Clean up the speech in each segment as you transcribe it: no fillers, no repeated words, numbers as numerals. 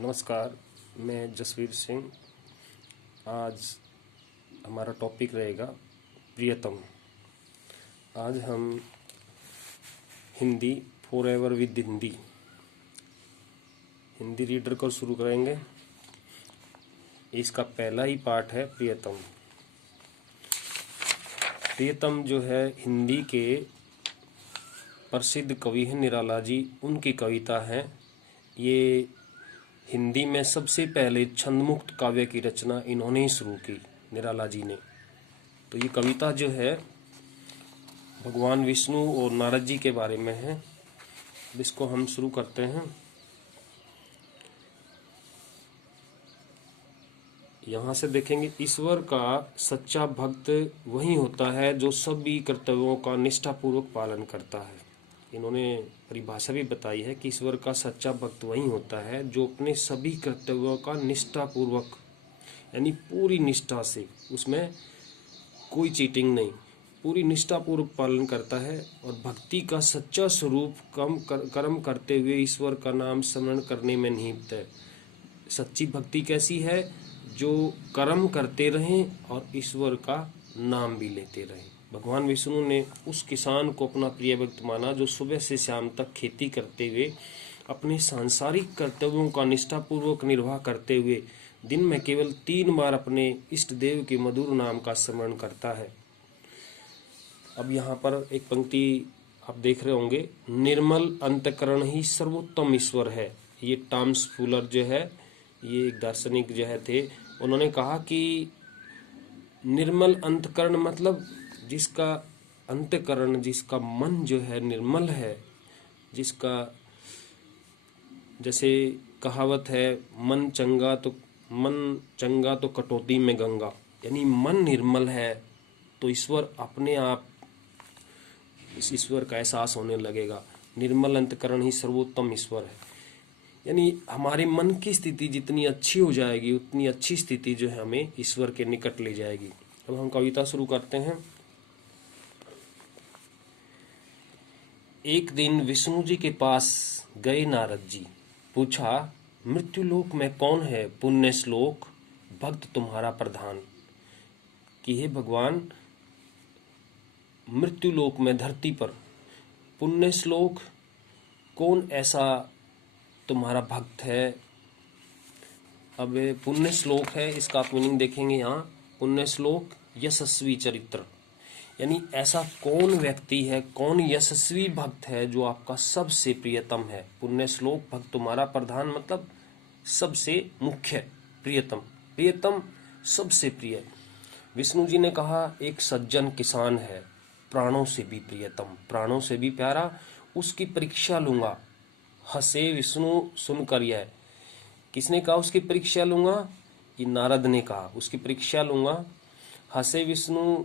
नमस्कार, मैं जसवीर सिंह। आज हमारा टॉपिक रहेगा प्रियतम। आज हम Hindi forever with Hindi reader को शुरू करेंगे। इसका पहला ही पार्ट है प्रियतम। प्रियतम जो है हिंदी के प्रसिद्ध कवि हैं निराला जी, उनकी कविता है। ये हिंदी में सबसे पहले छंदमुक्त काव्य की रचना इन्होंने ही शुरू की, निराला जी ने। तो ये कविता जो है भगवान विष्णु और नारद जी के बारे में है। इसको हम शुरू करते हैं। यहाँ से देखेंगे, ईश्वर का सच्चा भक्त वही होता है जो सभी कर्तव्यों का निष्ठापूर्वक पालन करता है। इन्होंने परिभाषा भी बताई है कि ईश्वर का सच्चा भक्त वही होता है जो अपने सभी कर्तव्यों का निष्ठापूर्वक, यानी पूरी निष्ठा से, उसमें कोई चीटिंग नहीं, पूरी निष्ठापूर्वक पालन करता है और भक्ति का सच्चा स्वरूप कर्म करते हुए ईश्वर का नाम स्मरण करने में निहित है। सच्ची भक्ति कैसी है? जो कर्म करते रहें और ईश्वर का नाम भी लेते रहें। भगवान विष्णु ने उस किसान को अपना प्रिय भक्त माना जो सुबह से शाम तक खेती करते हुए अपने सांसारिक कर्तव्यों का निष्ठापूर्वक निर्वाह करते हुए दिन में केवल 3 बार अपने इष्ट देव के मधुर नाम का स्मरण करता है। अब यहाँ पर एक पंक्ति आप देख रहे होंगे, निर्मल अंतकरण ही सर्वोत्तम ईश्वर है। ये टॉमस फुलर जो है, ये एक दार्शनिक जो है थे, उन्होंने कहा कि निर्मल अंतकरण मतलब जिसका अंतकरण, जिसका मन जो है निर्मल है, जिसका, जैसे कहावत है, मन चंगा तो कटौती में गंगा, यानी मन निर्मल है तो ईश्वर अपने आप, इस ईश्वर का एहसास होने लगेगा। निर्मल अंतकरण ही सर्वोत्तम ईश्वर है, यानी हमारे मन की स्थिति जितनी अच्छी हो जाएगी उतनी अच्छी स्थिति जो है हमें ईश्वर के निकट ले जाएगी। अब हम कविता शुरू करते हैं। एक दिन विष्णु जी के पास गए नारद जी, पूछा मृत्युलोक में कौन है पुण्य श्लोक भक्त तुम्हारा प्रधान। कि हे भगवान, मृत्युलोक में धरती पर पुण्य श्लोक कौन ऐसा तुम्हारा भक्त है। अब पुण्य श्लोक है, इसका आप मीनिंग देखेंगे यहाँ। पुण्य श्लोक यशस्वी चरित्र, यानी ऐसा कौन व्यक्ति है, कौन यशस्वी भक्त है जो आपका सबसे प्रियतम है। पुण्य श्लोक भक्त तुम्हारा प्रधान मतलब सबसे मुख्य, प्रियतम, प्रियतम सबसे प्रिय। विष्णु जी ने कहा एक सज्जन किसान है, प्राणों से भी प्रियतम, प्राणों से भी प्यारा, उसकी परीक्षा लूंगा। हंसे विष्णु सुनकर यह। किसने कहा उसकी परीक्षा लूंगा? ये नारद ने कहा उसकी परीक्षा लूंगा। हंसे विष्णु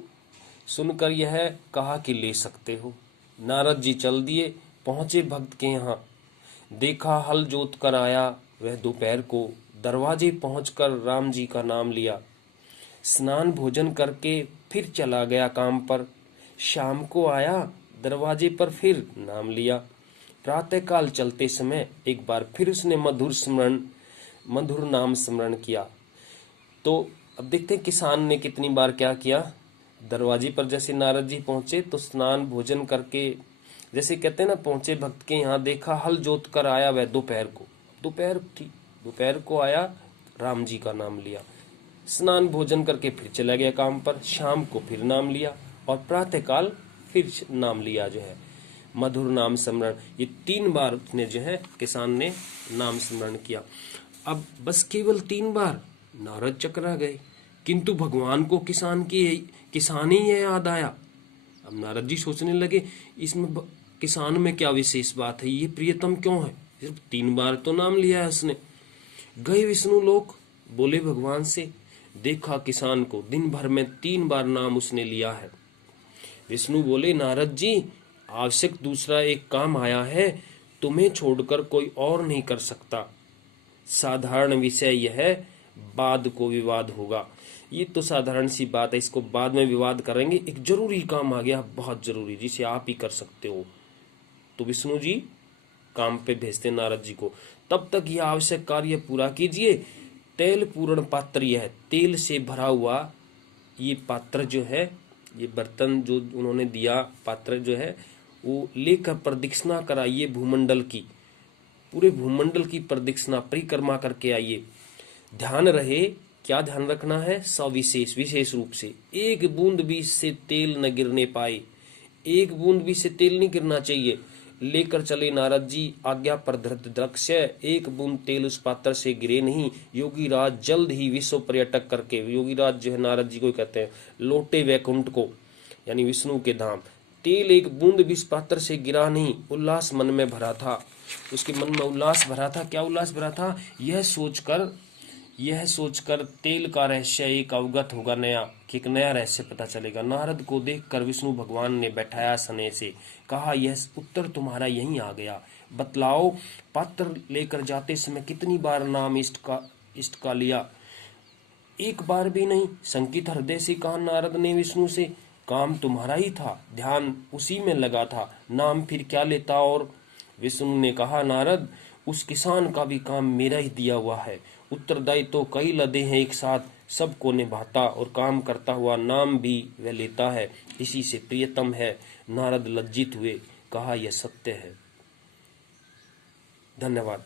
सुनकर यह, कहा कि ले सकते हो। नारद जी चल दिए, पहुंचे भक्त के यहाँ। देखा हल जोत कर आया वह दोपहर को, दरवाजे पहुंचकर राम जी का नाम लिया। स्नान भोजन करके फिर चला गया काम पर, शाम को आया दरवाजे पर फिर नाम लिया। प्रातःकाल चलते समय एक बार फिर उसने मधुर नाम स्मरण किया। तो अब देखते हैं किसान ने कितनी बार क्या किया। दरवाजे पर जैसे नारद जी पहुंचे तो स्नान भोजन करके, जैसे कहते हैं ना, पहुंचे भक्त के यहाँ, देखा हल जोत कर आया वह दोपहर को, दोपहर थी, दोपहर को आया, राम जी का नाम लिया। स्नान भोजन करके फिर चला गया काम पर, शाम को फिर नाम लिया और प्रातःकाल फिर नाम लिया जो है, मधुर नाम स्मरण। ये 3 बार उसने जो है किसान ने नाम स्मरण किया। अब बस केवल 3 बार नारद चकरा गए, किंतु भगवान को किसान ही ये याद आया। अब नारद जी सोचने लगे इसमें किसान में क्या विशेष बात है, ये प्रियतम क्यों है, सिर्फ 3 बार तो नाम लिया है उसने। गए विष्णु लोक, बोले भगवान से, देखा किसान को दिन भर में 3 बार नाम उसने लिया है। विष्णु बोले नारद जी, आवश्यक दूसरा एक काम आया है, तुम्हें छोड़कर कोई और नहीं कर सकता। साधारण विषय यह है, बाद को विवाद होगा। ये तो साधारण सी बात है, इसको बाद में विवाद करेंगे। एक जरूरी काम आ गया, बहुत जरूरी, जिसे आप ही कर सकते हो। तो विष्णु जी काम पे भेजते नारद जी को। तब तक यह आवश्यक कार्य पूरा कीजिए। तेल पूर्ण पात्र, यह तेल से भरा हुआ ये पात्र जो है, ये बर्तन जो उन्होंने दिया, पात्र जो है वो लेकर प्रदक्षिणा कराइए भूमंडल की, पूरे भूमंडल की प्रदक्षिणा परिक्रमा करके आइए। ध्यान रहे, क्या ध्यान रखना है? सविशेष, विशेष रूप से एक बूंद भी इससे तेल न गिरने पाए, एक बूंद भी से तेल नहीं गिरना चाहिए। लेकर चले नारद जी आज्ञा पर धृतराष्ट्र, एक बूंद तेल उस पात्र से गिरे नहीं। योगी राज जल्द ही विश्व पर्यटक करके, योगी राज जो है नारद जी को कहते हैं, लौटे वैकुंठ को, यानी विष्णु के धाम। तेल एक बूंद भी इस पात्र से गिरा नहीं। उल्लास मन में भरा था, उसके मन में उल्लास भरा था। क्या उल्लास भरा था? यह सोचकर तेल का रहस्य एक अवगत होगा, नया कि एक नया रहस्य पता चलेगा। नारद को देखकर विष्णु भगवान ने बैठाया सने से, कहा यह उत्तर तुम्हारा यहीं आ गया। बतलाओ, पात्र लेकर जाते समय कितनी बार नाम इष्ट का लिया? एक बार भी नहीं। संकित हृदय से कहा नारद ने विष्णु से, काम तुम्हारा ही था, ध्यान उसी में लगा था, नाम फिर क्या लेता? और विष्णु ने कहा नारद, उस किसान का भी काम मेरा ही दिया हुआ है। उत्तरदायी तो कई लदे हैं एक साथ, सबको निभाता और काम करता हुआ नाम भी वह लेता है, इसी से प्रियतम है। नारद लज्जित हुए, कहा यह सत्य है। धन्यवाद।